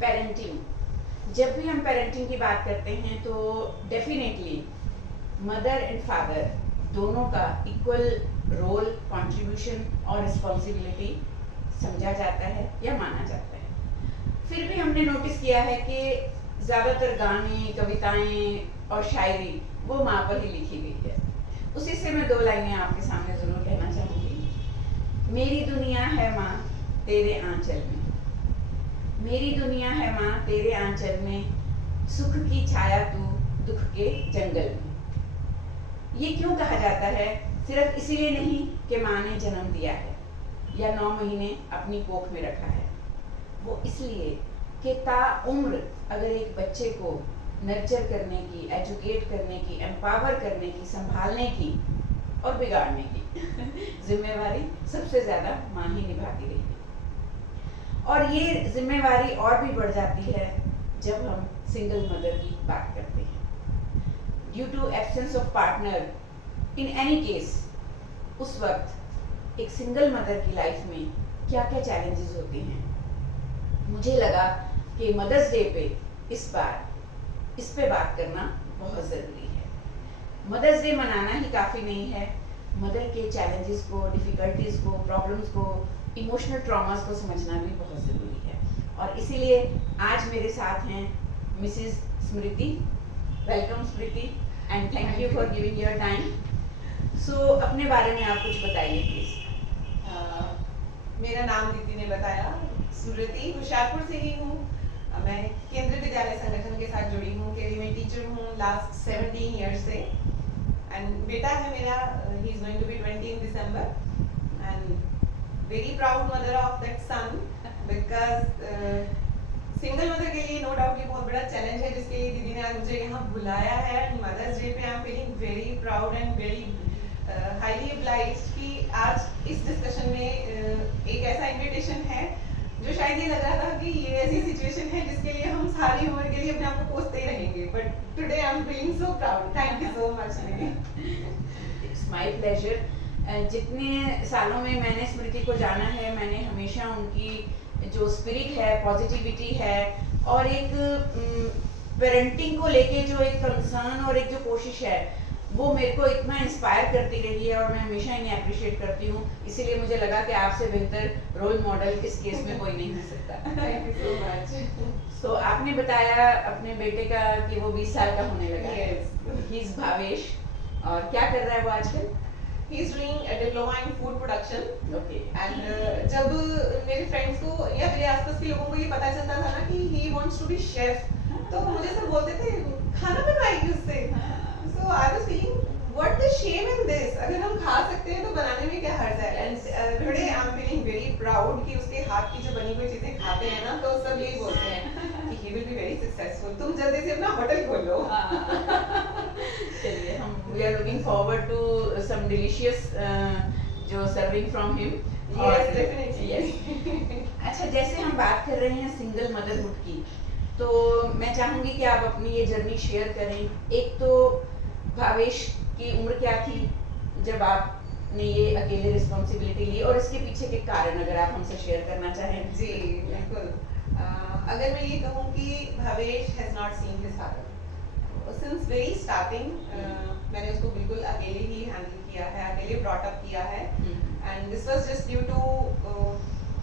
Parenting, जब भी हम पेरेंटिंग की बात करते हैं तो डेफिनेटली मदर एंड फादर दोनों का इक्वल रोल, कंट्रीब्यूशन और रिस्पॉन्सिबिलिटी समझा जाता है या माना जाता है। फिर भी हमने नोटिस किया है कि ज़्यादातर गाने, कविताएं और शायरी वो माँ पर ही लिखी गई है। उसी से मैं 2 लाइनें आपके सामने ज़रूर कहना चाहूँगी। मेरी दुनिया है माँ तेरे आंचल में, मेरी दुनिया है माँ तेरे आंचल में, सुख की छाया तू दुख के जंगल में। ये क्यों कहा जाता है? सिर्फ इसीलिए नहीं कि माँ ने जन्म दिया है या 9 महीने अपनी कोख में रखा है, वो इसलिए कि ताउम्र अगर एक बच्चे को नर्चर करने की, एजुकेट करने की, एम्पावर करने की, संभालने की और बिगाड़ने की जिम्मेवारी सबसे ज़्यादा माँ ही निभाती रही है। और ये जिम्मेवारी और भी बढ़ जाती है जब हम सिंगल मदर की बात करते हैं। Due to absence of partner in any case, उस वक्त एक सिंगल मदर की लाइफ में क्या क्या चैलेंजेस होते हैं। मुझे लगा कि मदर्स डे पे इस बार इस पे बात करना बहुत ज़रूरी है। मदर्स डे मनाना ही काफ़ी नहीं है, मदर के चैलेंजेस को, डिफ़िकल्टीज को, प्रॉब्लम्स को, इमोशनल ट्रॉमास को समझना भी बहुत ज़रूरी है। और इसीलिए आज मेरे साथ हैं Mrs Smriti. Welcome Smriti and thank you for giving your time. So अपने बारे में आप कुछ बताइए प्लीज। मेरा नाम दीदी ने बताया, स्मृति, होशियारपुर से ही हूँ। मैं केंद्रीय विद्यालय संगठन के साथ जुड़ी हूँ, केवी में टीचर हूँ लास्ट 17 ईयर्स से। एंड बेटा है मेरा, he is going to be 20 in December and very proud mother of that son, because single mother के लिए नो डाउट ये बहुत बड़ा चैलेंज है, जिसके लिए दीदी ने आज मुझे यहाँ बुलाया है। मदर्स डे पे I am feeling very proud and very highly obliged कि आज इस डिस्कशन में एक ऐसा इन्विटेशन है जो शायद ये लग रहा था कि ये ऐसी सिचुएशन है जिसके लिए हम सारी उम्र के लिए अपने आप को कोसते ही रहेंगे, but today I am feeling so proud. Thank you so much. It's my pleasure. जितने सालों में मैंने स्मृति को जाना है, मैंने हमेशा उनकी जो स्पिरिट है, पॉजिटिविटी है और एक पेरेंटिंग को लेके जो एक कंसर्न और एक जो कोशिश है वो मेरे को इतना इंस्पायर करती रही है और मैं हमेशा इन्हें अप्रिशिएट करती हूँ। इसीलिए मुझे लगा कि आपसे बेहतर रोल मॉडल इस केस में कोई नहीं हो सकता। Thank you so much. So आपने बताया अपने बेटे का कि वो 20 साल का होने लगा है। Yes. ही इज भावेश, और क्या कर रहा है वो आजकल? He is doing a diploma in food production. Okay. And जब मेरे फ्रेंड्स को या मेरे आसपास के लोगों को ये पता चलता था ना कि he wants to be chef, तो मुझे सब बोलते थे खाना बनवाएगी उससे। So I was feeling what the shame in this? अगर हम खा सकते हैं तो बनाने में क्या हर्ज है? And today I'm feeling very proud कि उसके हाथ की जो बनी हुई चीजें खाते हैं ना, तो सब यही बोलते हैं कि he will be very successful. तुम जल्दी से अपना होटल खोलो। चलिए, हम we are looking forward to some delicious जो serving from him। Yes, definitely. Yes. अच्छा, जैसे हम बात कर रहे हैं सिंगल मदरहुड की, तो मैं चाहूंगी कि आप अपनी ये जर्नी शेयर करें। एक तो भावेश की उम्र क्या थी जब आपने ये अकेले रिस्पॉन्सिबिलिटी ली, और इसके पीछे के कारण अगर आप हमसे शेयर करना चाहें। जी बिल्कुल। अगर मैं ये कहूँ कि Bhavesh has not seen his father since very starting, मैंने उसको बिल्कुल अकेले ही हैंडल किया है, अकेले ब्रॉट अप किया है। And this was just due to,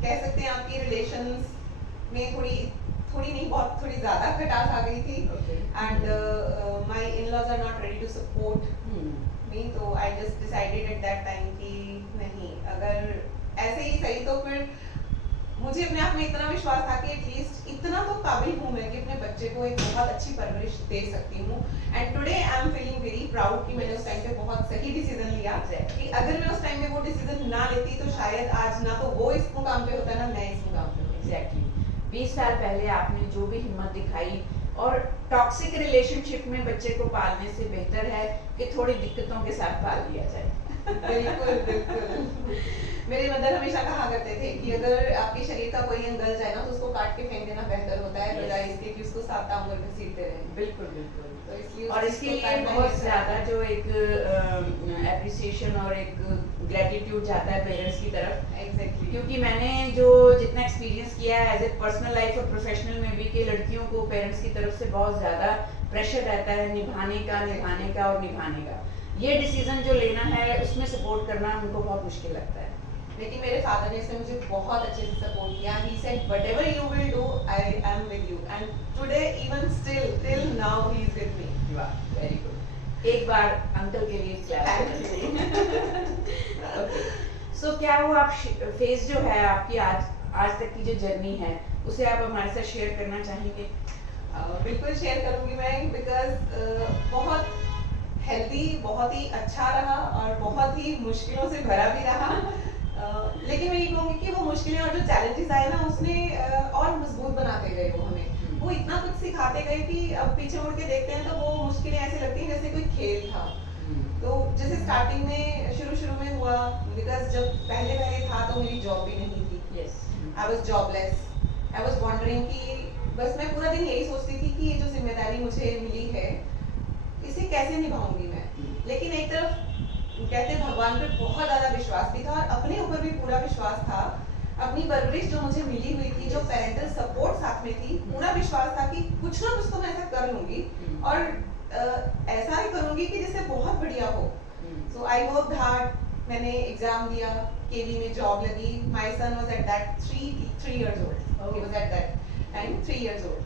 कह सकते हैं आपकी रिलेशंस में थोड़ी नहीं बहुत थोड़ी ज्यादा खटास आ गई थी। And my in-laws are not ready to support me, तो I just decided at that time कि नहीं, अगर ऐसे ही सही तो फिर मुझे अपने आप में इतना विश्वास था कि एटलीस्ट इतना तो काबिल हूँ मैं कि अपने बच्चे को एक बहुत अच्छी परवरिश दे सकती हूँ। And today I am feeling very proud कि मैंने उस टाइम पे बहुत सही डिसीजन लिया। कि अगर मैं उस टाइम में वो डिसीजन ना लेती तो शायद आज ना तो वो इस मुकाम पे होता, ना मैं इस मुकाम पे होती। एग्जैक्टली 20 साल पहले आपने जो भी हिम्मत दिखाई, और टॉक्सिक रिलेशनशिप में बच्चे को पालने से बेहतर है कि थोड़ी दिक्कतों के साथ पाल लिया जाए। बिल्कुल बिल्कुल। मेरे मदर हमेशा कहा करते थे कि अगर आपके शरीर का कोई अंग गल जाए ना तो उसको काट के फेंक देना बेहतर होता है बजाय इसके कि उसको सात टांगों पे घसीटते रहें। बिल्कुल बिल्कुल। तो इसलिए और उस इसके चीज़ को लिए काटना ही बहुत अच्छा ज़्यादा है। जो एक एप्रिसिएशन और एक ग्रेटिट्यूड जाता है पेरेंट्स की तरफ, एग्जैक्टली। क्योंकि मैंने जो जितना एक्सपीरियंस किया है एज ए पर्सनल लाइफ और प्रोफेशनल में भी, कि लड़कियों को पेरेंट्स की तरफ से बहुत ज़्यादा प्रेशर रहता है निभाने का और निभाने का। ये डिसीजन जो लेना है उसमें सपोर्ट करना उनको बहुत मुश्किल लगता है। लेकिन मेरे फादर ने इसमें मुझे बहुत अच्छे से सपोर्ट किया। He said whatever you will do I am with you and today even still till now he is with me. वाह, वेरी गुड। एक बार अंकल के लिए क्लैप। ओके, सो क्या वो आप फेज जो है आपकी आज तक की जो जर्नी है उसे आप हमारे साथ शेयर करना चाहेंगे? बिल्कुल शेयर करूंगी मैं, बिकॉज बहुत हेल्दी, बहुत ही अच्छा रहा और बहुत ही मुश्किलों से भरा भी रहा। लेकिन मैं ये कहूँगी कि वो मुश्किलें और जो चैलेंजेस आए ना उसने और मजबूत बनाते गए वो हमें। वो इतना कुछ सिखाते गए कि अब पीछे मुड़ के देखते हैं तो वो मुश्किलें ऐसे लगती हैं जैसे कोई खेल था। तो जैसे स्टार्टिंग में शुरू में हुआ, बिकॉज जब पहले था तो मेरी जॉब भी नहीं थी। I was jobless. I was wondering कि बस मैं पूरा दिन यही सोचती थी कि ये जो जिम्मेदारी मुझे मिली है इसे कैसे निभाऊंगी मैं। लेकिन एक तरफ कहते भगवान पे बहुत ज्यादा विश्वास भी था और अपने ऊपर भी पूरा विश्वास था। अपनी परवरिश जो मुझे मिली हुई थी, जो पेरेंटल सपोर्ट साथ में थी, पूरा विश्वास था कि कुछ ना कुछ तो मैं ऐसा कर लूंगी और ऐसा ही करूंगी कि जिससे बहुत बढ़िया हो। सो आई वर्क हार्ड। मैंने एग्जाम दिया, केवी में जॉब लगी। My son was at that 3 years old. He was at that time 3 years old.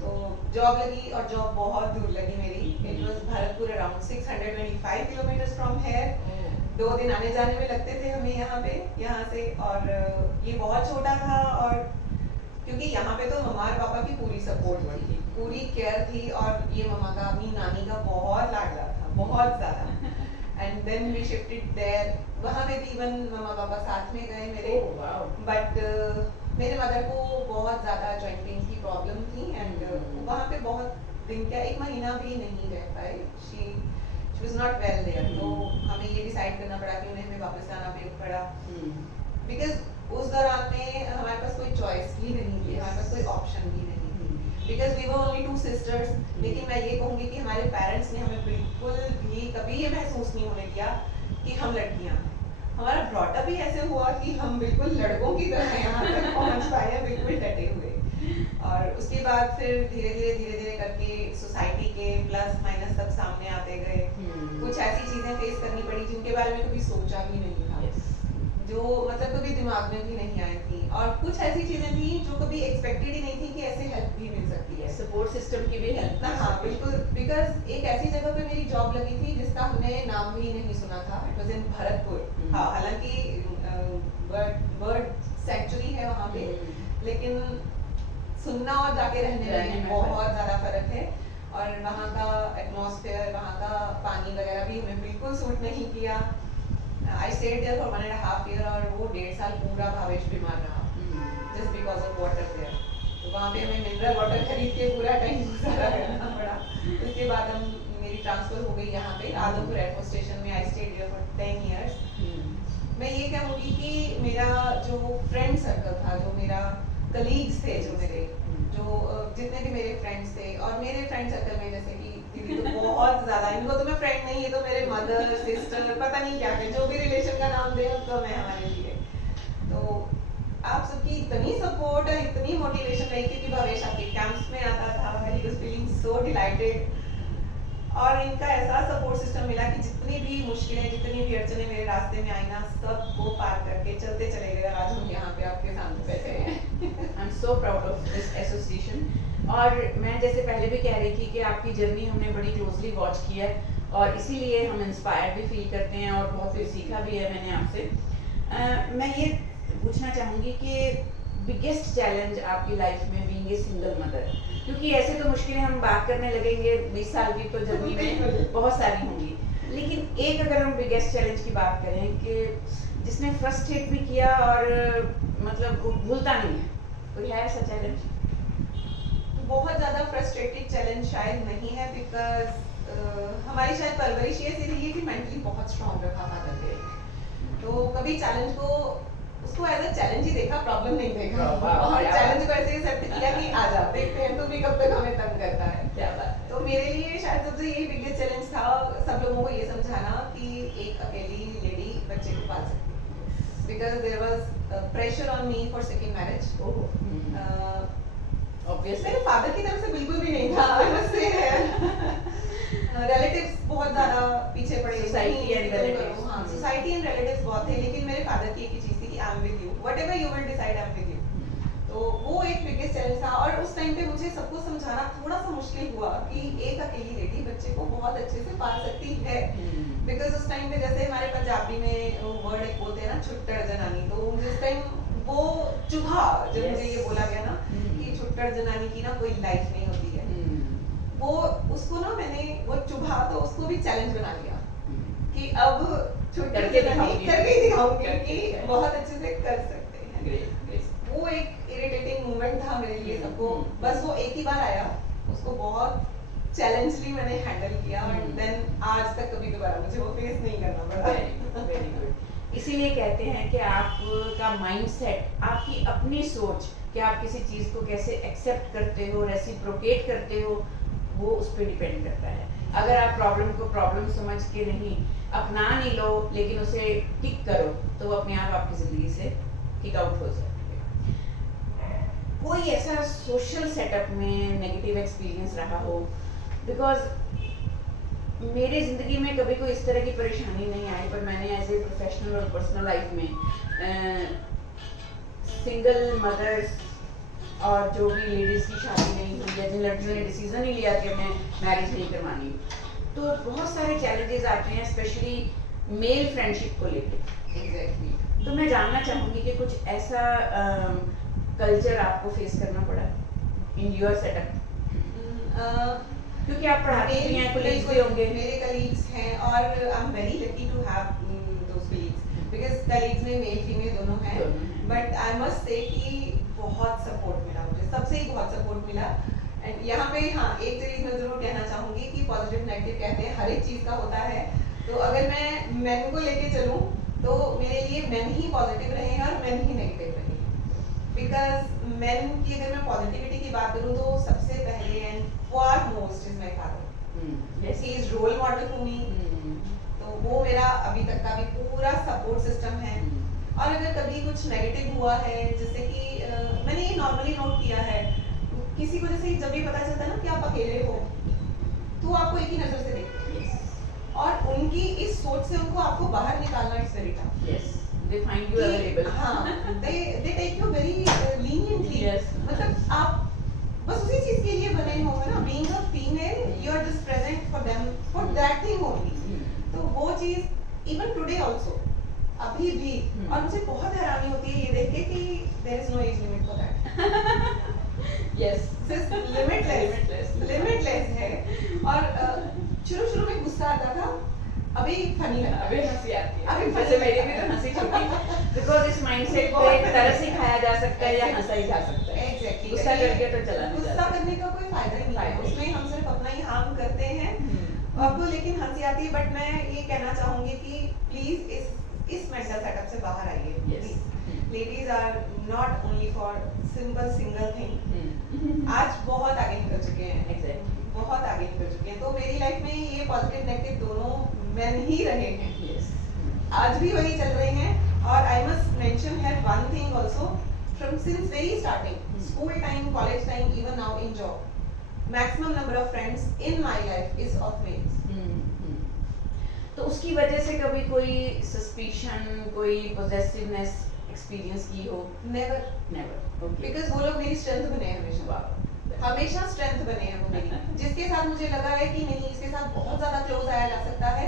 तो जॉब लगी और जॉब बहुत दूर लगी मेरी। It was Bharatpur, around 625 kilometre from here. 2 दिन आने जाने में लगते थे हमें यहाँ से। और ये बहुत छोटा था और क्योंकि यहाँ पे तो मम्मा और पापा की पूरी सपोर्ट थी, पूरी केयर थी और ये मम्मा का, अपनी नानी का बहुत लाडला था, बहुत ज्यादा। And then we shifted there. वहाँ पे भी इवन मम्मा पापा साथ में गए मेरे। बट मेरे मदर को बहुत ज्यादा जॉइंट पेन की प्रॉब्लम थी एंड वहाँ पे बहुत दिन, क्या 1 महीना भी नहीं रह पाए। She was not well there. तो हमें ये डिसाइड करना पड़ा कि उन्हें हमें वापस आना पड़ा, बिकॉज उस दौरान में हमारे पास कोई चॉइस भी नहीं थी, हमारे पास कोई ऑप्शन भी नहीं थी, because we were only 2 sisters. लेकिन मैं ये कहूँगी कि हमारे पेरेंट्स ने हमें बिल्कुल भी कभी ये महसूस नहीं होने दिया कि हम लड़कियां हैं। हमारा ब्रॉटअप ही ऐसे हुआ कि हम बिल्कुल लड़कों की तरह यहाँ तक पहुँच पाए हैं, बिल्कुल डटे हुए। और उसके बाद फिर धीरे धीरे करके सोसाइटी के प्लस माइनस सब सामने आते गए। कुछ ऐसी चीजें फेस करनी पड़ी जिनके बारे में कभी सोचा भी नहीं था, जो मतलब कभी दिमाग में भी नहीं आई थी। और कुछ ऐसी चीजें थी जो कभी एक्सपेक्टेड ही नहीं थी कि ऐसे हेल्प भी मिल सकती है, सपोर्ट सिस्टम की भी हेल्प। हाँ बिल्कुल, बिकॉज एक ऐसी जगह पे मेरी जॉब लगी थी जिसका हमने नाम भी नहीं सुना था। It was in Bharatpur. हाँ, हालांकि बर्ड सेंचुरी है वहाँ पे, लेकिन सुनना और जाके रहने में बहुत ज्यादा फर्क है। और वहाँ का एटमॉस्फेयर, वहाँ का पानी वगैरह भी हमें बिल्कुल सूट नहीं किया। I stayed there for 1.5 year और वो 1.5 साल पूरा भावेश बीमार रहा just because of water there. तो वहाँ पे हमें मिनरल वाटर खरीद के पूरा टाइम गुजारा करना पड़ा। उसके बाद मेरी ट्रांसफर हो गई यहाँ पे आदमपुर एयरपोर्ट स्टेशन में। I stayed there for 10 years. मैं ये कहूँगी कि मेरा जो फ्रेंड सर्कल था, जो मेरा कलीग्स थे, जो मेरे जितने भी मेरे फ्रेंड्स थे, और मेरे फ्रेंड सर्कल में जैसे कि दीदी तो बहुत ज्यादा, इनको तो मैं फ्रेंड नहीं, ये तो मेरे मदर सिस्टर पता नहीं क्या है, जो भी रिलेशन का नाम दे तो मैं हमारे लिए। तो आप सबकी इतनी सपोर्ट और इतनी मोटिवेशन रही, क्योंकि भवेश आपके कैंप्स में आता था, he was feeling so dilated. और इनका ऐसा सपोर्ट सिस्टम मिला कि जितनी भी मुश्किलें, जितनी भी अड़चने मेरे रास्ते में आई ना, सबको पार करके चलते चले गए। आज हम यहाँ पे आपके सामने बैठे हैं। I am so proud of this association. और मैं जैसे पहले भी कह रही थी कि आपकी जर्नी हमने बड़ी क्लोजली वॉच की है और इसीलिए हम इंस्पायर्ड भी फील करते हैं और बहुत कुछ सीखा भी है मैंने आपसे। मैं ये पूछना चाहूँगी कि बिगेस्ट चैलेंज आपकी लाइफ में बीइंग ए सिंगल मदर, क्योंकि ऐसे तो मुश्किलें हम बात करने लगेंगे 20 साल की तो जर्नी में बहुत सारी होंगी, लेकिन एक अगर हम बिगेस्ट चैलेंज की बात करें कि जिसने फ्रस्ट्रेट भी किया और मतलब भूलता नहीं है, कोई है ऐसा चैलेंज? बहुत ज्यादा फ्रस्ट्रेटेड चैलेंज शायद नहीं है, बिकॉज हमारी शायद परवरिश ये रही है कि मेंटली बहुत स्ट्रांग रखा फादर थे। तो कभी चैलेंज को उसको एज अ चैलेंज ही देखा, प्रॉब्लम नहीं देखा, वाह, और क्या चैलेंज बात। को ऐसे एक्सेप्ट किया कि आ जा, देखते हैं तुम भी कब तक हमें तंग करता है। क्या बात है। तो मेरे लिए शायद सबसे यही बिगेस्ट चैलेंज था, सब लोगों को ये समझाना कि एक अकेली लेडी बच्चे को पाल सकती है, because there was pressure on me for second marriage. Obviously मेरे फादर की तरफ से बिल्कुल भी नहीं था, I must say। रिलेटिव्स बहुत ज्यादा पीछे पड़े, Society and relatives। हाँ, सोसाइटी एंड रिलेटिव्स बहुत थे, लेकिन मेरे फादर की एक ही चीज थी कि I am with you, whatever you will decide I am with you. तो वो एक बिगेस्ट चैलेंज था, और उस टाइम पे मुझे सबको समझाना थोड़ा सा मुश्किल हुआ कि एक अकेली लेडी बच्चे को बहुत अच्छे से पाल सकती है, बिकॉज उस टाइम पे जैसे हमारे पंजाबी में वर्ड एक बोलते हैं ना, छुट्टड़ जनानी, तो मुझे उस टाइम वो चुभा जब Yes। मुझे ये बोला गया ना कि छुट्टड़ जनानी की ना कोई लाइफ नहीं होती है, वो उसको ना मैंने वो चुभा तो उसको भी चैलेंज बना लिया कि अब छुट्टड़ करके जनानी दिखाऊंगी। करके ही दिखाऊंगी करके कि दिखाऊंगी। बहुत अच्छे से कर सकते हैं। Great great. वो एक इरिटेटिंग मोमेंट था मेरे लिए सबको, हम्म। बस वो एक ही बार आया, उसको बहुत चैलेंजली मैंने हैंडल किया, और देन आज तक कभी दोबारा मुझे वो फेस नहीं करना पड़ा। Very good. इसीलिए कहते हैं कि आपका माइंडसेट, आपकी अपनी सोच कि आप किसी चीज को कैसे एक्सेप्ट करते हो, रेसिप्रोकेट करते हो, वो उस पर डिपेंड करता है। अगर आप प्रॉब्लम को प्रॉब्लम समझ के नहीं अपना नहीं लो, लेकिन उसे किक करो, तो वो अपने आप आपकी जिंदगी से किक आउट हो सकती है। कोई ऐसा सोशल सेटअप में नेगेटिव एक्सपीरियंस रहा हो? बिकॉज मेरे ज़िंदगी में कभी कोई इस तरह की परेशानी नहीं आई, पर मैंने एज ए प्रोफेशनल और पर्सनल लाइफ में सिंगल मदर्स और जो भी लेडीज़ की शादी नहीं हुई या जिन लड़कियों ने डिसीजन ही लिया कि हमें मैरिज नहीं करवानी, तो बहुत सारे चैलेंजेस आते हैं, स्पेशली मेल फ्रेंडशिप को लेकर। एग्जैक्टली। तो मैं जानना चाहूँगी कि कुछ ऐसा कल्चर आपको फेस करना पड़ा इन योर सेटअप, क्योंकि आप पढ़ाती भी हैं, कोलीग्स भी होंगे। मेरे कलीग्स हैं, और I am very lucky to have those colleagues, because colleagues में मेल फीमेल दोनों हैं, दोनों हैं। बट आई मस्ट से कि बहुत सपोर्ट मिला मुझे, सबसे ही बहुत सपोर्ट मिला। एंड यहाँ पे हाँ एक चीज मैं जरूर कहना चाहूंगी कि पॉजिटिव नेगेटिव कहते हैं, हर एक चीज का होता है। तो अगर मैं मेन को लेके चलूं तो मेरे लिए मेन ही पॉजिटिव रहे हैं और मेन ही नेगेटिव रहे हैं, बिकॉज मेन की अगर मैं पॉजिटिविटी की बात करूं तो सबसे पहले and foremost is my father. Yes. He is role model for me, तो वो मेरा अभी तक का भी पूरा सपोर्ट सिस्टम है। और अगर कभी कुछ नेगेटिव हुआ है, जैसे कि मैंने ये नॉर्मली नोट किया है, किसी को जैसे जब भी पता चलता है ना कि आप अकेले हो, तो आपको एक ही नजर से देखते हैं, और उनकी इस सोच से उनको आपको बाहर निकालना it's very tough. Yes, they find you available. हाँ, they take you very leniently। Yes। मतलब आप बस उसी चीज के लिए बने हो ना, being a female, you are just present for them for that thing only। तो वो चीज even today also, अभी भी, और मुझे बहुत हैरानी होती है ये देख के कि there is no age limit for that। Yes, limitless है। और शुरू में गुस्सा आता था, अभी फनी लगता अभी है। हंसी आती है। अभी वैसे मेरी भी तो हंसी छूटी, बिकॉज इस माइंडसेट को एक तरह से खाया जा सकता है या हंसा ही जा सकता है। Exactly। गुस्सा करके तो चला नहीं गुस्सा जाता। करने का कोई फायदा ही नहीं है, फायदा उसमें हम सिर्फ अपना ही हार्म करते हैं। आपको लेकिन हंसी आती है, बट मैं ये कहना चाहूंगी कि प्लीज इस मेंटल सेटअप से बाहर आइए। Yes। Ladies are not only for simple single thing. आज बहुत आगे निकल चुके हैं, एग्जैक्टली। बहुत आगे निकल चुके हैं। तो मेरी लाइफ में ये पॉजिटिव नेगेटिव दोनों मैन ही रहे हैं, यस। आज भी वही चल रहे हैं। और I must mention here one thing also, from since very starting, school time, college time, even now in job, maximum number of friends in my life is of males. तो उसकी वजह से कभी कोई सस्पिशन, कोई पोजेसिवनेस एक्सपीरियंस की हो? Never, never. Okay. Because वो लोग मेरी स्ट्रेंथ बने हैं हमेशा, हमेशा स्ट्रेंथ बने हैं वो मेरी। जिसके साथ मुझे लगा है कि नहीं इसके साथ बहुत ज्यादा क्लोज आया जा सकता है,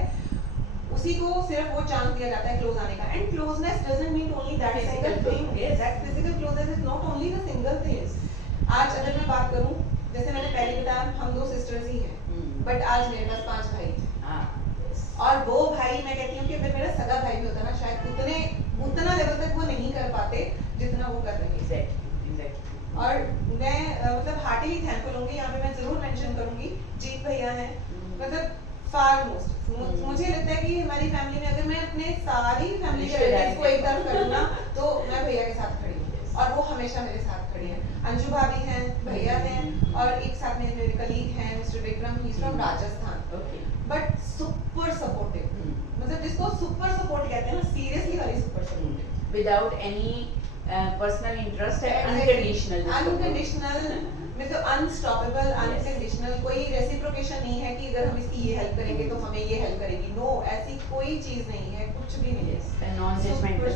उसी को सिर्फ वो चांस दिया जाता है क्लोज आने का। And closeness doesn't mean only that single thing, that physical closeness is not only the single thing. आज अगर मैं बात करूं, जैसे मैंने पहले बताया हम 2 सिस्टर्स ही हैं, बट आज मेरे पास 5 भाई हैं। और वो भाई मैं कहती हूँ कि अगर मेरा सगा भाई भी होता ना, शायद उतना लेवल तक वो नहीं कर पाते जितना वो कर रहे हैं। और मैं मतलब हार्टली थैंकफुल होंगी, यहाँ पे मैं जरूर मेंशन करूंगी, जीत भैया हैं, मतलब फार मोस्ट मुझे लगता है कि हमारी फैमिली में अगर मैं अपने सारी फैमिली के रिलेटिव्स को एक तरफ करूँ ना तो मैं भैया के साथ खड़ी हूँ और वो हमेशा मेरे साथ खड़ी है। अंजू भाभी हैं, भैया हैं और एक साथ में मेरे कलीग हैं mister Vikram, he from Rajasthan, but super supportive, मतलब जिसको सुपर सपोर्ट कहते हैं ना, सीरियसली वाली super supportive, without any personal interest है, अनकंडीशनल, मतलब अनस्टॉपेबल, अनकंडीशनल, कोई रेसिप्रोकेशन नहीं है कि अगर हम इसकी ये हेल्प करेंगे तो हमें ये हेल्प करेगी, नो, ऐसी कोई चीज नहीं है, कुछ भी नहीं है, नॉन जजमेंटल,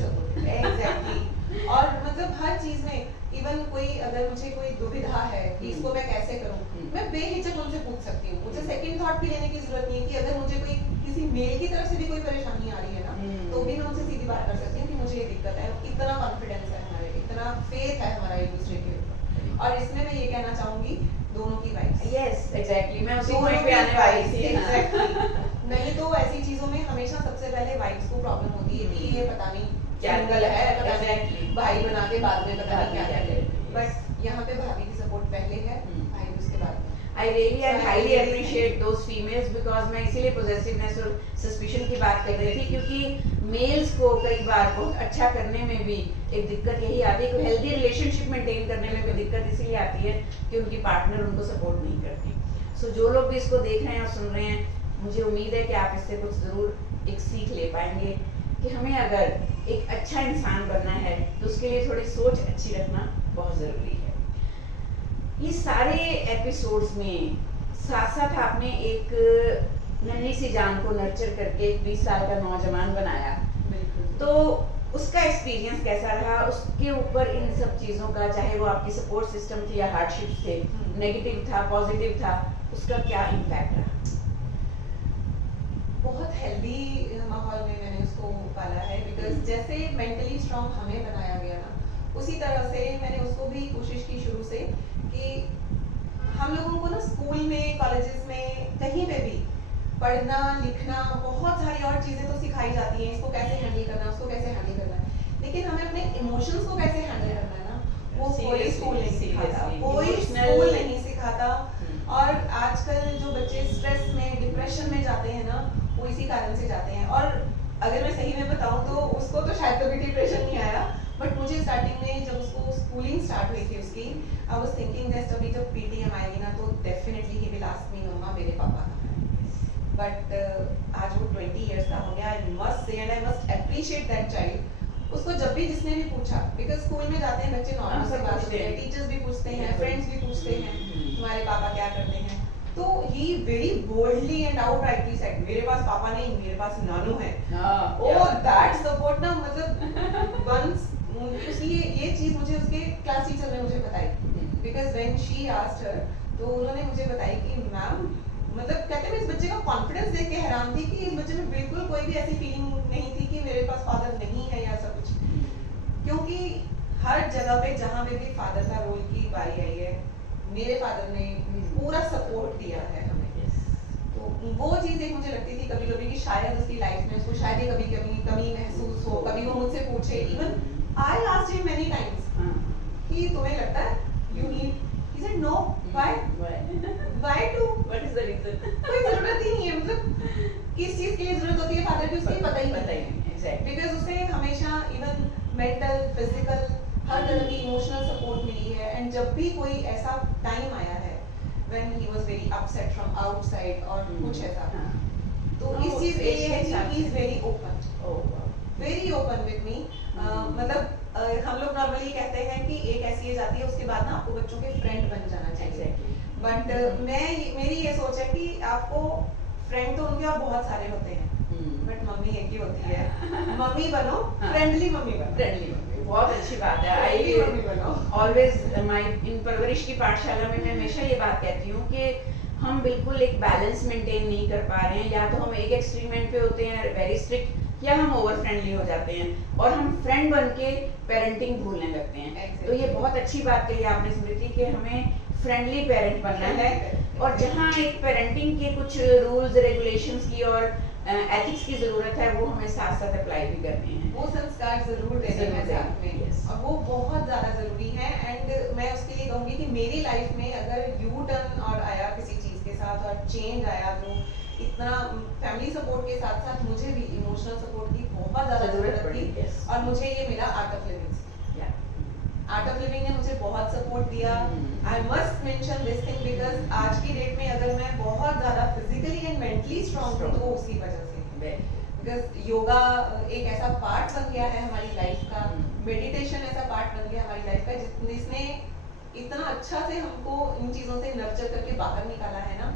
एग्जैक्टली। और मतलब हर चीज में, इवन कोई अगर मुझे कोई दुविधा है कि इसको मैं कैसे करूं, मैं बेहिचक उनसे पूछ सकती हूँ, मुझे सेकंड थॉट भी लेने की जरूरत नहीं है कि अगर मुझे कोई किसी मेल की तरफ से भी कोई परेशानी आ रही है ना तो भी मैं उनसे सीधी बात कर सकती हूँ कि मुझे ये दिक्कत है, इतना कॉन्फिडेंस है हमारे, इतना फेथ है हमारा एक दूसरे के ऊपर। और इसमें मैं ये कहना चाहूंगी दोनों की वाइफ, यस एग्जैक्टली, मैं उसी पॉइंट पे आने वाली थी, एग्जैक्टली। नहीं तो ऐसी चीजों में हमेशा सबसे पहले वाइफ्स को प्रॉब्लम होती है कि ये पता नहीं सिंगल है, पता नहीं भाई बना के बाद में पता नहीं क्या करे, बट यहाँ पे भाभी की सपोर्ट पहले है, भाई उसके बाद। I really and highly appreciate those females because मैं इसीलिए possessiveness और suspicion की बात कर रही थी, क्योंकि मेल्स को कई बार बहुत अच्छा करने में भी एक दिक्कत यही आती है कि हेल्दी रिलेशनशिप मेंटेन करने में भी दिक्कत इसीलिए आती है कि उनकी पार्टनर उनको सपोर्ट नहीं करती। सो जो लोग भी इसको देख रहे हैं और सुन रहे हैं, मुझे उम्मीद है कि आप इससे कुछ ज़रूर एक सीख ले पाएंगे कि हमें अगर एक अच्छा इंसान बनना है तो उसके लिए थोड़ी सोच अच्छी रखना बहुत ज़रूरी है। ये सारे एपिसोड्स में साथ साथ आपने एक नन्ही सी जान को नर्चर करके एक 20 साल का नौजवान बनाया, तो उसका एक्सपीरियंस कैसा रहा, उसके ऊपर इन सब चीज़ों का, चाहे वो आपकी सपोर्ट सिस्टम थी या हार्डशिप्स थे, नेगेटिव था पॉजिटिव था, उसका क्या इम्पैक्ट रहा? बहुत हेल्दी माहौल में मैंने उसको पाला है, बिकॉज जैसे मेंटली स्ट्रांग हमें बनाया गया ना, उसी तरह से मैंने उसको भी कोशिश की शुरू से कि हम लोगों को ना स्कूल में, कॉलेजेस में, कहीं पे भी पढ़ना लिखना बहुत सारी और चीजें तो सिखाई जाती हैं, इसको कैसे हैंडल करना, उसको कैसे हैंडल करना है, लेकिन हमें अपने इमोशंस को कैसे हैंडल करना है ना, वो कोई स्कूल नहीं सिखाता, कोई स्कूल नहीं सिखाता। और आजकल जो बच्चे स्ट्रेस में, डिप्रेशन में जाते हैं ना, वो इसी कारण से जाते हैं। और अगर मैं सही में बताऊं तो उसको तो शायद कभी डिप्रेशन नहीं आया, बट मुझे स्टार्टिंग में जब उसको स्कूलिंग स्टार्ट हुई थी उसकी, आई वाज थिंकिंग जस्ट अभी जब पीटीएम आएगी ना तो definitely he will ask me मम्मा मेरे पापा कहाँ हैं। बट आज वो 20 इयर्स का हो गया, I must say and I must appreciate that child. उसको जब भी जिसने भी पूछा, बिकॉज स्कूल में जाते हैं बच्चे नॉर्मल से बात करते हैं, टीचर्स भी पूछते हैं, फ्रेंड्स भी पूछते हैं तुम्हारे पापा क्या करते हैं, तो he very boldly and outrightly said मेरे पास पापा नहीं, मेरे पास नानू है। ओह दैट सपोर्ट ना, मतलब वंस उसकी ये चीज मुझे उसके क्लास टीचर ने मुझे बताई, because when she asked her, तो उन्होंने मुझे बताई कि मैम, मतलब कहते हैं इस बच्चे का कॉन्फिडेंस देख के हैरान थी कि इस बच्चे में बिल्कुल कोई भी ऐसी फीलिंग नहीं थी कि मेरे पास फादर नहीं है या ऐसा कुछ, क्योंकि हर जगह पे जहाँ पे भी फादर का रोल की बारी आई है, मेरे फादर ने पूरा सपोर्ट दिया है हमें। तो वो चीज एक मुझे लगती थी कभी कभी कि शायद उसकी लाइफ में उसको शायद ये कभी कभी कमी महसूस हो, कभी वो मुझसे पूछे, even I asked him many times कि तुम्हें लगता है you need, he said no, why to, what is the reason, कोई जरूरत ही नहीं है, मतलब किस चीज के लिए जरूरत होती है फादर की उसकी पता ही नहीं, एग्जैक्टली, बिकॉज उसे हमेशा इवन मेंटल, फिजिकल, हर तरह की इमोशनल सपोर्ट मिली है। एंड जब भी कोई ऐसा टाइम आया है when he was very upset from outside और कुछ ऐसा, तो इस चीज के लिए he is very open, very open with me। मतलब हम लोग नॉर्मली कहते हैं कि एक ऐसी एज आती है उसके बाद ना आपको बच्चों के फ्रेंड बन जाना चाहिए, बट मेरी ये सोच है कि आपको फ्रेंड तो उनके और बहुत सारे होते हैं, बट मम्मी एक ही होती है, मम्मी बनो, फ्रेंडली मम्मी बनो, फ्रेंडली मम्मी, बहुत अच्छी बात है। आई ऑलवेज माय इन परवरिश की पाठशाला में मैं हमेशा ये बात कहती हूँ कि हम बिल्कुल एक बैलेंस मेंटेन नहीं कर पा रहे हैं, या तो हम एक एक्सट्रीमेंट पे होते हैं वेरी स्ट्रिक्ट, या हम ओवर फ्रेंडली हो जाते हैं और हम फ्रेंड बन के पेरेंटिंग भूलने लगते हैं। तो ये बहुत अच्छी बात कही आपने स्मृति कि हमें फ्रेंडली पेरेंट बनना है, और जहाँ एक पेरेंटिंग के कुछ रूल्स रेगुलेशंस की और एथिक्स की जरूरत है वो हमें साथ साथ अप्लाई भी करने हैं, वो संस्कार जरूर देने हैं साथ में, और वो बहुत ज्यादा जरूरी है। एंड मैं उसके लिए कहूंगी कि मेरी लाइफ में अगर यू टर्न और आया किसी चीज के साथ और चेंज आया, तो इतना फैमिली सपोर्ट के साथ साथ मुझे भी इमोशनल सपोर्ट की बहुत ज़्यादा ज़रूरत थी, yes. और मुझे ये मिला आर्ट ऑफ लिविंग से। Yeah. आर्ट ऑफ लिविंग ने मुझे बहुत सपोर्ट दिया। I must mention this thing because आज की डेट में अगर मैं बहुत ज़्यादा फिजिकली एंड मेंटली स्ट्रांग हूँ तो वो उसी वजह से है। बिकॉज योगा एक ऐसा पार्ट बन गया है हमारी लाइफ का, मेडिटेशन ऐसा पार्ट बन गया हमारी लाइफ का जिसने इतना अच्छा से हमको इन चीज़ों से नर्चर करके बाहर निकाला है ना।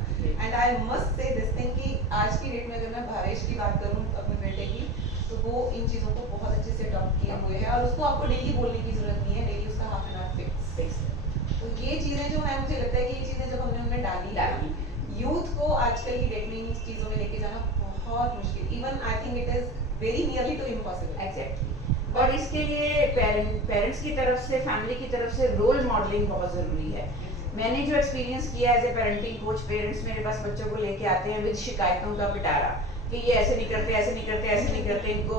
And I must say this thing कि आज की डेट में अगर मैं भावेश की बात करूँ अपने बेटे की, तो वो इन चीज़ों को बहुत अच्छे से अडॉप्ट किए हुए हैं और उसको आपको डेली बोलने की जरूरत नहीं है, डेली उसका हाफ एन आवर फिक्स। तो ये चीज़ें जो है मुझे लगता है कि ये चीज़ें जब हमने उनमें डाली यूथ को आजकल की डेट में इन चीज़ों में लेके जाना बहुत मुश्किल, even I think it is very nearly to impossible. Exactly. और इसके लिए पेरेंट्स की तरफ से, फैमिली की तरफ से रोल मॉडलिंग बहुत ज़रूरी है। मैंने जो एक्सपीरियंस किया as a parenting coach, parents मेरे पास बच्चों को लेके आते हैं विद शिकायतों का पिटारा कि ये ऐसे नहीं करते, ऐसे नहीं करते, ऐसे नहीं करते, इनको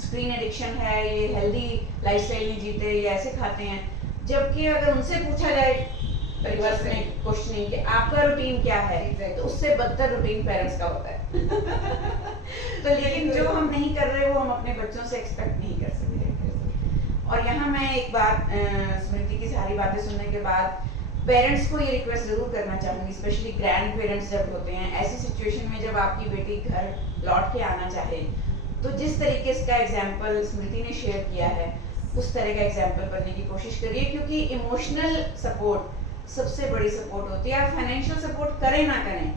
स्क्रीन एडिक्शन है, ये हेल्दी लाइफस्टाइल नहीं जीते, ये ऐसे खाते हैं। जबकि अगर उनसे पूछा जाए रिवर्स में क्वेश्चनिंग कि आपका रूटीन क्या है, तो उससे बदतर रूटीन पेरेंट्स का होता है। तो लेकिन जो हम नहीं कर रहे वो हम अपने बच्चों से एक्सपेक्ट नहीं कर सकते। और यहाँ मैं एक बात, स्मृति की सारी बातें सुनने के बाद पेरेंट्स को ये रिक्वेस्ट जरूर करना चाहूँगी, स्पेशली ग्रैंड पेरेंट्स जब होते हैं ऐसी सिचुएशन में, जब आपकी बेटी घर लौट के आना चाहे, तो जिस तरीके से का एग्जाम्पल स्मृति ने शेयर किया है उस तरह का एग्जाम्पल बनने की कोशिश करिए, क्योंकि इमोशनल सपोर्ट सबसे बड़ी सपोर्ट होती है। आप फाइनेंशियल सपोर्ट करें ना करें,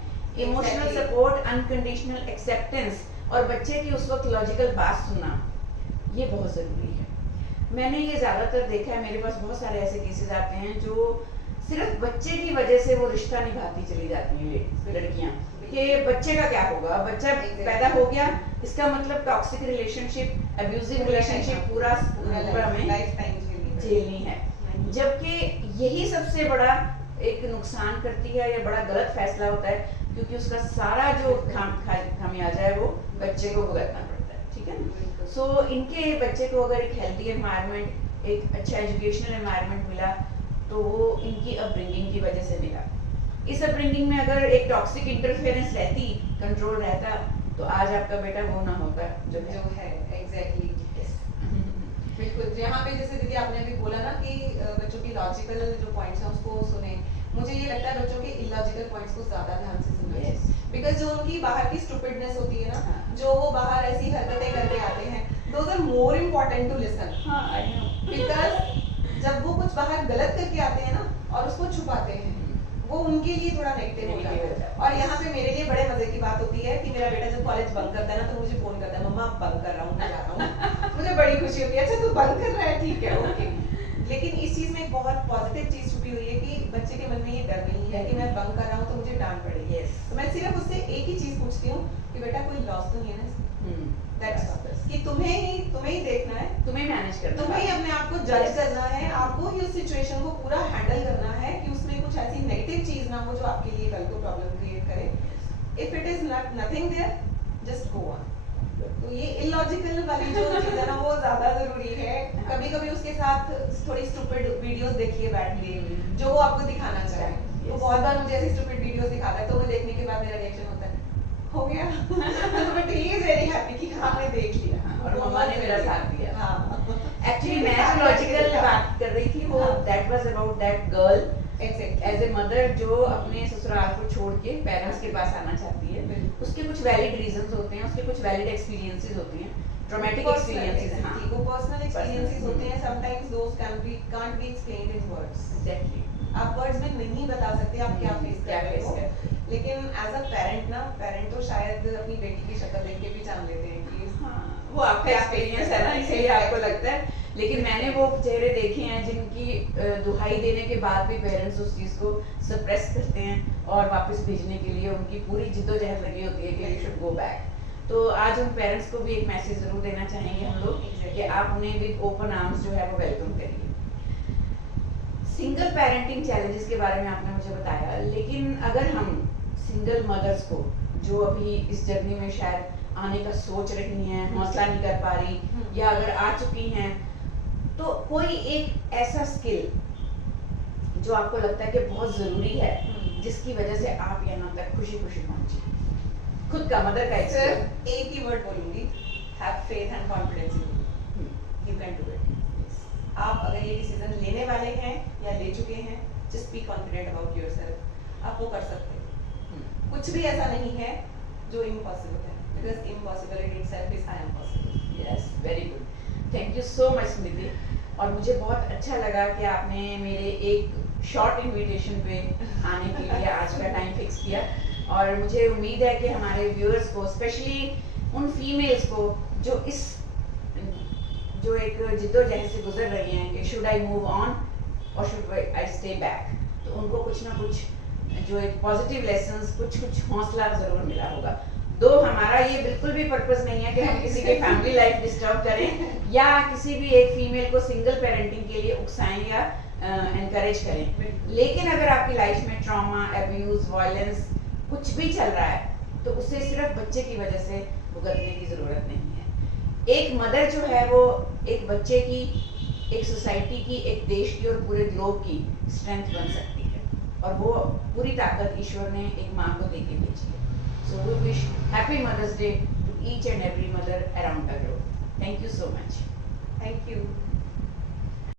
इमोशनल सपोर्ट, अनकंडीशनल एक्सेप्टेंस और बच्चे की उस वक्त लॉजिकल बात सुनना, ये बहुत ज़रूरी है। मैंने ये ज़्यादातर देखा है, मेरे पास बहुत सारे ऐसे केसेस आते हैं जो सिर्फ बच्चे की वजह से वो रिश्ता निभाती चली जाती हैं लड़कियाँ, कि बच्चे का क्या होगा, बच्चा पैदा हो गया इसका मतलब टॉक्सिक रिलेशनशिप, अब्यूजिव रिलेशनशिप पूरा में झेलनी है। जबकि यही सबसे बड़ा एक नुकसान करती है या बड़ा गलत फैसला होता है, क्योंकि उसका सारा जो खामियाजा है वो बच्चे को भुगतना पड़ता है। ठीक है ना। सो इनके बच्चे को अगर एक हेल्दी एनवायरनमेंट, एक अच्छा एजुकेशनल एनवायरनमेंट मिला तो वो इनकी अपब्रिंगिंग की वजह से मिला। इस अपब्रिंगिंग में अगर एक टॉक्सिक इंटरफेरेंस रहती, कंट्रोल रहता, तो आज आपका बेटा वो ना होता जो है। एग्जैक्टली बिल्कुल। यहाँ पे जैसे दीदी आपने अभी बोला ना कि बच्चों की लॉजिकल जो पॉइंट्स हैं उसको सुने, मुझे ये लगता है बच्चों के इलॉजिकल पॉइंट्स को ज्यादा ध्यान से सुनना चाहिए। बिकॉज जो उनकी बाहर की स्टूपिडनेस होती है ना, जो वो बाहर ऐसी हरकतें करके आते हैं, those are more important to listen. Because जब वो कुछ बाहर गलत करके आते हैं ना और उसको छुपाते हैं, वो उनके लिए थोड़ा नेगेटिव हो जाता है। और यहाँ पे मेरे लिए बड़े मजे की बात होती है कि मेरा बेटा जब कॉलेज बंक करता है ना, तो मुझे फोन करता है, मम्मा बंक कर रहा हूँ, मैं जा रहा हूँ। मुझे बड़ी खुशी होती है, अच्छा तू बंक कर रहा है, ठीक है, ओके। लेकिन इस चीज में एक बहुत पॉजिटिव चीज छुपी हुई है कि बच्चे के मन में ये डर नहीं है कि मैं बंक कर रहा हूँ तो मुझे डांट पड़ेगी। तो मैं सिर्फ उससे एक ही चीज पूछती हूँ कि बेटा कोई लॉस तो नहीं है ना, कि तुम्हें ही देखना है, तुम्हें मैनेज करना, तुम्हें ही अपने आप को जज करना है, आपको ही उस सिचुएशन को पूरा हैंडल करना है कि उसमें कुछ ऐसी नेगेटिव चीज ना हो जो आपके लिए कल को प्रॉब्लम क्रिएट करे। If it is nothing there, just go on. तो ये इलॉजिकल वाली जो चीज है ना, वो ज्यादा जरूरी है। कभी कभी उसके साथ थोड़ी स्टूपिड वीडियोस देखिए बैठ के, जो वो आपको दिखाना चाहे। तो बहुत बार मुझे ऐसी स्टूपिड वीडियोस दिखाता है, तो वो देखने के बाद मेरा रिएक्शन होता है, हो गया। But he is very happy कि हाँ मैं देख लिया और मम्मा ने मेरा साथ दिया। हाँ। एक्चुअली मैं जो लॉजिकल बात कर रही थी वो that was about that girl as a mother जो अपने ससुराल को छोड़ के पेरेंट्स के पास आना चाहती है। उसके कुछ वैलिड रीजंस होते हैं, उसके कुछ वैलिड एक्सपीरियंसेस होते हैं, ट्रॉमेटिक एक्सपीरियंसेस। हाँ, वो पर्सनल एक्सपीरियंसेस होते हैं। Sometimes those can't be explained in words. Exactly. आप वर्ड्स में नहीं बता सकते आप क्या फेस कर रहे हो, लेकिन एज अ पेरेंट ना, पेरेंट तो शायद अपनी बेटी की शक्ल देख के भी जान लेते हैं कि वो आपका एक्सपीरियंस है ना, इसलिए आपको लगता है। लेकिन मैंने वो चेहरे देखे हैं जिनकी दुहाई देने के बाद भी पेरेंट्स उस चीज़ को सप्रेस करते हैं और वापस भेजने के लिए उनकी पूरी जिद्दोजहद लगी होती है कि यू शुड गो बैक। तो आज उन पेरेंट्स को भी एक मैसेज जरूर देना चाहेंगे हम लोग कि आप उन्हें विद ओपन आर्म्स जो है वो वेलकम करिए। सिंगल पेरेंटिंग चैलेंजेस के बारे में आपने मुझे बताया, लेकिन अगर हम सिंगल मदर्स को जो अभी इस जर्नी में शायद आने का सोच रही हैं, हौसला नहीं कर पा रही, या अगर आ चुकी हैं, तो कोई एक ऐसा स्किल जो आपको लगता है कि बहुत जरूरी है, जिसकी वजह से आप यहाँ तक खुशी खुशी पहुंचे। खुद का मदर का एक्सपीरियंस। सिर्फ एक ही वर्ड बोलूंगी, have faith and confidence in you can do it. आप अगर ये डिसीजन लेने वाले हैं या ले चुके हैं, just be confident about yourself, आप वो कर सकते हैं। कुछ भी ऐसा नहीं है जो इम्पॉसिबल है, because impossibility itself is I am possible. Yes, very good, thank you so much Smriti. और मुझे बहुत अच्छा लगा कि आपने मेरे एक शॉर्ट इनविटेशन पे आने के लिए आज का टाइम फिक्स किया, और मुझे उम्मीद है कि हमारे व्यूअर्स को, स्पेशली उन फीमेल्स को जो एक जिद्दोजहद से गुजर रही हैं कि शुड आई मूव ऑन और शुड आई स्टे बैक, तो उनको कुछ ना कुछ जो एक पॉजिटिव लेसन्स, कुछ हौसला ज़रूर मिला होगा। दो हमारा ये बिल्कुल भी पर्पस नहीं है कि हम किसी की फैमिली लाइफ डिस्टर्ब करें या किसी भी एक फीमेल को सिंगल पेरेंटिंग के लिए उकसाएं या एनकरेज करें, लेकिन अगर आपकी लाइफ में ट्रॉमा, एब्यूज, वायलेंस कुछ भी चल रहा है तो उसे सिर्फ बच्चे की वजह से भुगतने की ज़रूरत नहीं है। एक मदर जो है वो एक बच्चे की, एक सोसाइटी की, एक देश की और पूरे ग्लोब की स्ट्रेंथ बन सकती है, और वो पूरी ताकत ईश्वर ने एक माँ को देके भेजी है। So we wish happy Mother's Day to each and every mother around the globe. Thank you so much. Thank you.